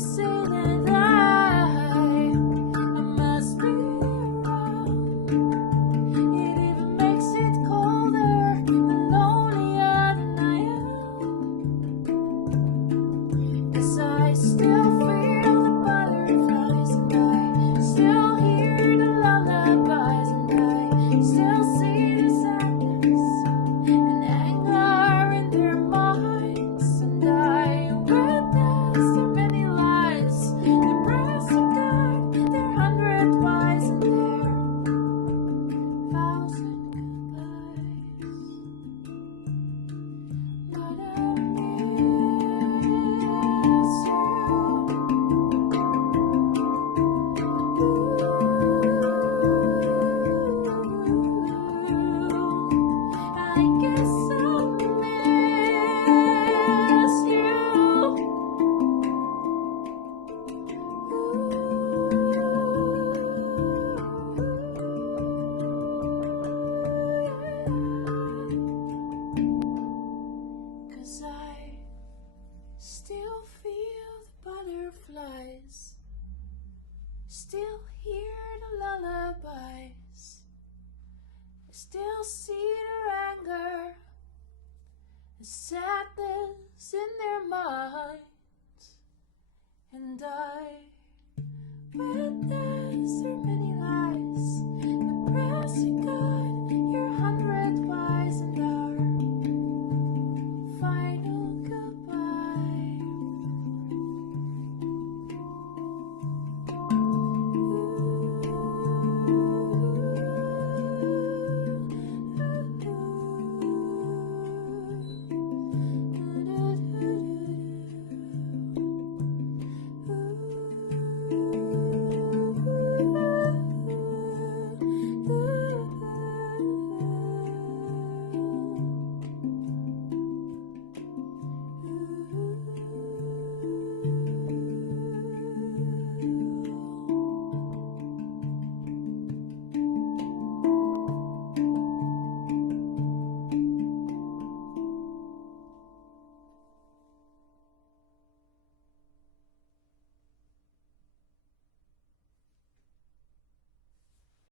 say that I must be wrong. It even makes it colder and lonelier than I am. 'Cause I still feel the butterflies, and I still hear the lullabies, and I still see the sadness and anger in their minds, and I witness their many lies, their prayers to God, their 100 whys, and their 1,000 goodbyes. But I miss you. I guess I'll miss you. Cause I still feel the butterflies, still hear the lullabies, I still see their anger, the sadness in their minds, and I witness